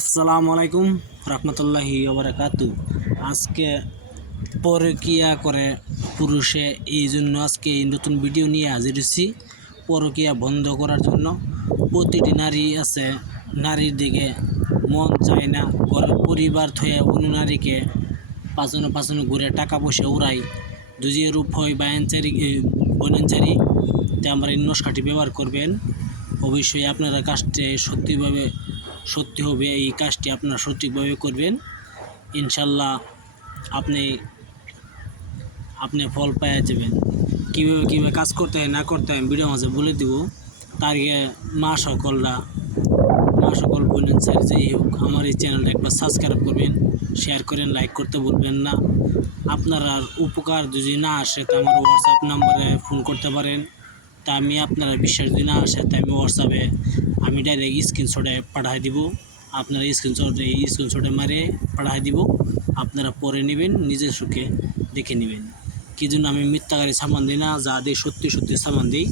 আসসালামু আলাইকুম রহমতুল্লাহি ওবরাকাতু আজকে পরকিয়া করে পুরুষে, এই জন্য আজকে এই নতুন ভিডিও নিয়ে হাজির হয়েছি। পরকিয়া বন্ধ করার জন্য প্রতিটি নারী আছে, নারীর দিকে মন চায় না। ঘরের পরিবার থয়ে অন্য নারীকে পাঁচনো পাঁচনো ঘুরে টাকা পয়সা উড়াই যদি রূপ হয়, বায়ানচারি বনাঞ্চারি তে আমার নস্কাটি ব্যবহার করবেন। অবশ্যই আপনারা কাজটি সত্যিভাবে সত্যি হবে, এই কাজটি আপনারা সঠিকভাবে করবেন। ইনশাল্লাহ আপনি আপনি ফল পাওয়া যাবেন। কীভাবে কীভাবে কাজ করতে হয়, না করতে হয় ভিডিও মাঝে বলে দিব। তার মা সকলরা, মা সকল বোনেন স্যার, যেই হোক, আমার এই চ্যানেলটা একবার সাবস্ক্রাইব করবেন শেয়ার করেন লাইক করতে বলবেন না। আপনার আর উপকার যদি না আসে, তো আমার হোয়াটসঅ্যাপ নাম্বারে ফোন করতে পারেন। তা আমি আপনারা বিশ্বাস যদি না আসে তা আমি হোয়াটসঅ্যাপে আমি ডাইরেক্ট স্ক্রিনশটে পাঠিয়ে দিব। আপনারা স্ক্রিনশটে স্ক্রিনশটে মারে পাঠিয়ে দিব। আপনারা পরে নেবেন, নিজের সুখে দেখে নেবেন। কি জন্য আমি মিথ্যাকারী সামান দিই না, যা দিই সত্যি সত্যি সামান দিই?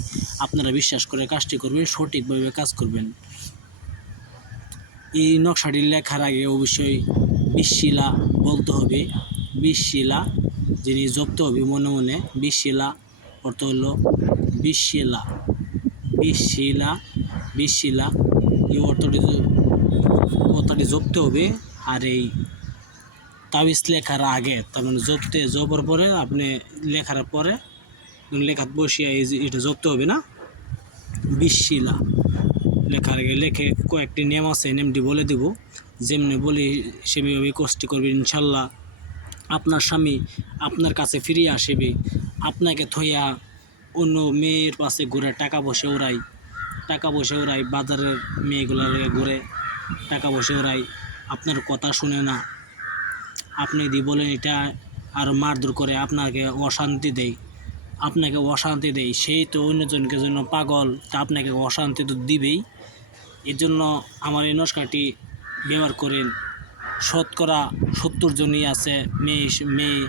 আপনারা বিশ্বাস করে কাজটি করবেন, সঠিকভাবে কাজ করবেন। এই নকশাটি লেখার আগে অবশ্যই বিশশিলা বলতে হবে। বিশশিলা যিনি জপতে হবে মনে মনে বিশশিলা অর্থ হলো বিশশিলা বিশশিলা বিশশিলা এই অর্থটি অর্থটি জপতে হবে। আর এই তাবিজ লেখার আগে, তার মানে জপতে জপর পরে আপনি লেখার পরে লেখাত বসিয়ে এই এটা জপতে হবে না? বিশশিলা লেখার আগে লেখে কয়েকটি নিয়ম আছে নিয়মটি বলে দেব। যেমনি বলি সেভাবে কষ্ট করবেন, ইনশাল্লাহ। আপনার স্বামী আপনার কাছে ফিরিয়ে আসবে, আপনাকে থইয়া অন্য মেয়ের পাশে ঘুরে টাকা বসে ওরাই টাকা বসে ওরাই বাজারের মেয়েগুলো ঘুরে, টাকা বসে ওরাই আপনার কথা শুনে না। আপনি যদি বলেন এটা আর মারধর করে আপনাকে অশান্তি দেয় আপনাকে অশান্তি দেয় সেই তো অন্যজনকে জন্য পাগল, তা আপনাকে অশান্তি তো দিবেই। এর জন্য আমার এই নস্কাটি ব্যবহার করেন। শতকরা সত্তর জনই আছে মেয়ে মেয়ে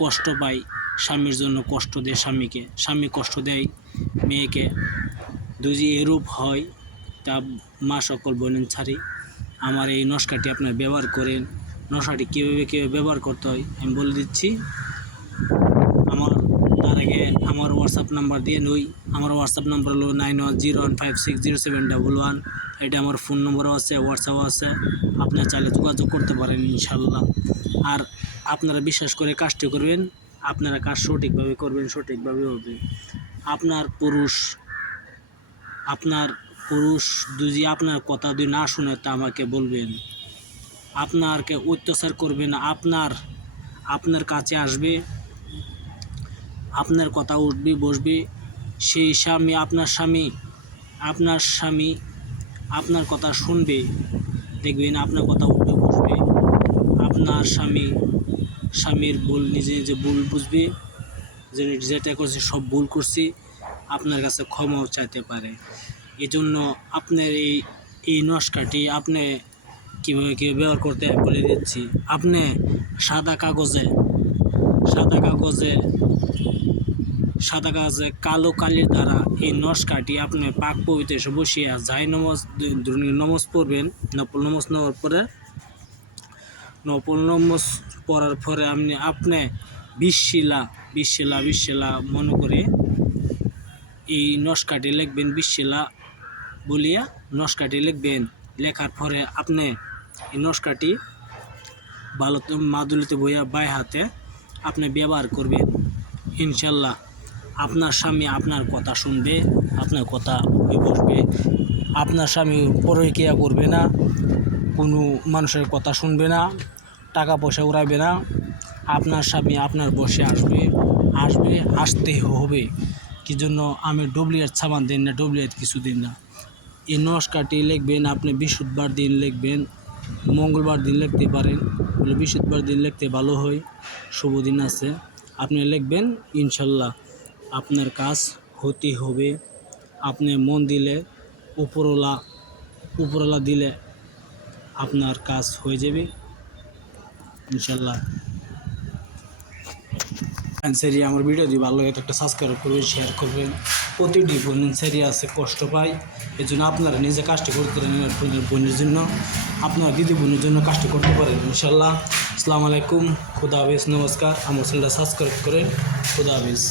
কষ্ট পায়। স্বামীর জন্য কষ্ট দেয় স্বামীকে। স্বামী কষ্ট দেয় মেয়েকে। দুজি এরূপ হয়, তা মা সকল বলেন, ছাড়ি, আমার এই নস্কাটি আপনার ব্যবহার করেন। নশাটি কীভাবে কীভাবে ব্যবহার করতে হয়? আমি বলে দিচ্ছি, আমার তার আগে আমার হোয়াটসঅ্যাপ নাম্বার দিয়ে নই। আমার হোয়াটসঅ্যাপ নাম্বার হলো nine one zero one five six zero seven double one এটা আমার ফোন নম্বরও আছে হোয়াটসঅ্যাপও আছে। আপনার চাইলে যোগাযোগ করতে পারেন ইনশাল্লাহ আর আপনারা বিশ্বাস করে কাজটি করবেন আপনারা কাজ সঠিকভাবে করবেন, সঠিকভাবে হবে। আপনার পুরুষ আপনার পুরুষ যদি আপনার কথা যদি না শুনে, তা আমাকে বলবেন। আপনারকে অত্যাচার করবে না, আপনার আপনার কাছে আসবে, আপনার কথা উঠবে, বসবে। সেই স্বামী, আপনার স্বামী আপনার স্বামী আপনার কথা শুনবে, দেখবেন আপনার কথা উঠবে, বসবে। আপনার স্বামী স্বামীর ভুল, নিজে নিজে ভুল বুঝবে, যে যেটা করছে সব ভুল করছি, আপনার কাছে ক্ষমাও চাইতে পারে। এই জন্য আপনার এই এই নস্কাটি আপনি কীভাবে কীভাবে ব্যবহার করতে বলে দিচ্ছি। আপনি সাদা কাগজে সাদা কাগজে সাদা কাগজে কালো কালির দ্বারা এই নস্কাটি আপনি পাক পবিত্র বসিয়ে যাই নমজ নমজ পড়বেন নমজ নেওয়ার পরে নপল নমজ পড়ার পরে আপনি আপনি বিশিলা বিশিলা বিশিলা মনে করে এই নস্কাটি লিখবেন বিশিলা বলিয়া নস্কাটি লিখবেন। লেখার পরে আপনি এই নস্কাটি ভালো মাদুলিতে বইয়া বাই হাতে আপনি ব্যবহার করবেন। ইনশাল্লাহ আপনার স্বামী আপনার কথা শুনবে, আপনার কথা বসবে আপনার স্বামী পরকিয়া করবে না। কোনো মানুষের কথা শুনবে না, টাকা পয়সা উড়াবে না। আপনার স্বামী আপনার বসে আসবে আসবে আসতে হবে। কি জন্য? আমি ডুপ্লিকেট সামান দিন না ডুপ্লিকেট কিছু দিন না। এই নমস্কারটি লিখবেন, আপনি বৃহস্পতিবার দিন লিখবেন, মঙ্গলবার দিন লিখতে পারেন। বলে বৃহস্পতিবার দিন লিখতে ভালো হয়, শুভ দিন আছে। আপনি লিখবেন, ইনশাল্লাহ আপনার কাজ হতে হবে। আপনি মন দিলে উপরওয়ালা উপরওয়ালা দিলে আপনার কাজ হয়ে যাবে। ইনশাল্লাহ সেরি, আমার ভিডিও যদি ভালো লাগে একটা সাবস্ক্রাইব করবেন শেয়ার করবেন। প্রতিটি বোনের সেরি আছে, কষ্ট পায় এই জন্য আপনারা নিজে কাজটি করতে পারেন আপনাদের বোনের জন্য। আপনার দিদি বোনের জন্য কাজটি করতে পারেন ইনশাল্লাহ আসসালামু আলাইকুম, খুদা হাফিজ, নমস্কার। আমার চ্যানেলটা সাবস্ক্রাইব করেন, খুদা হাফিজ।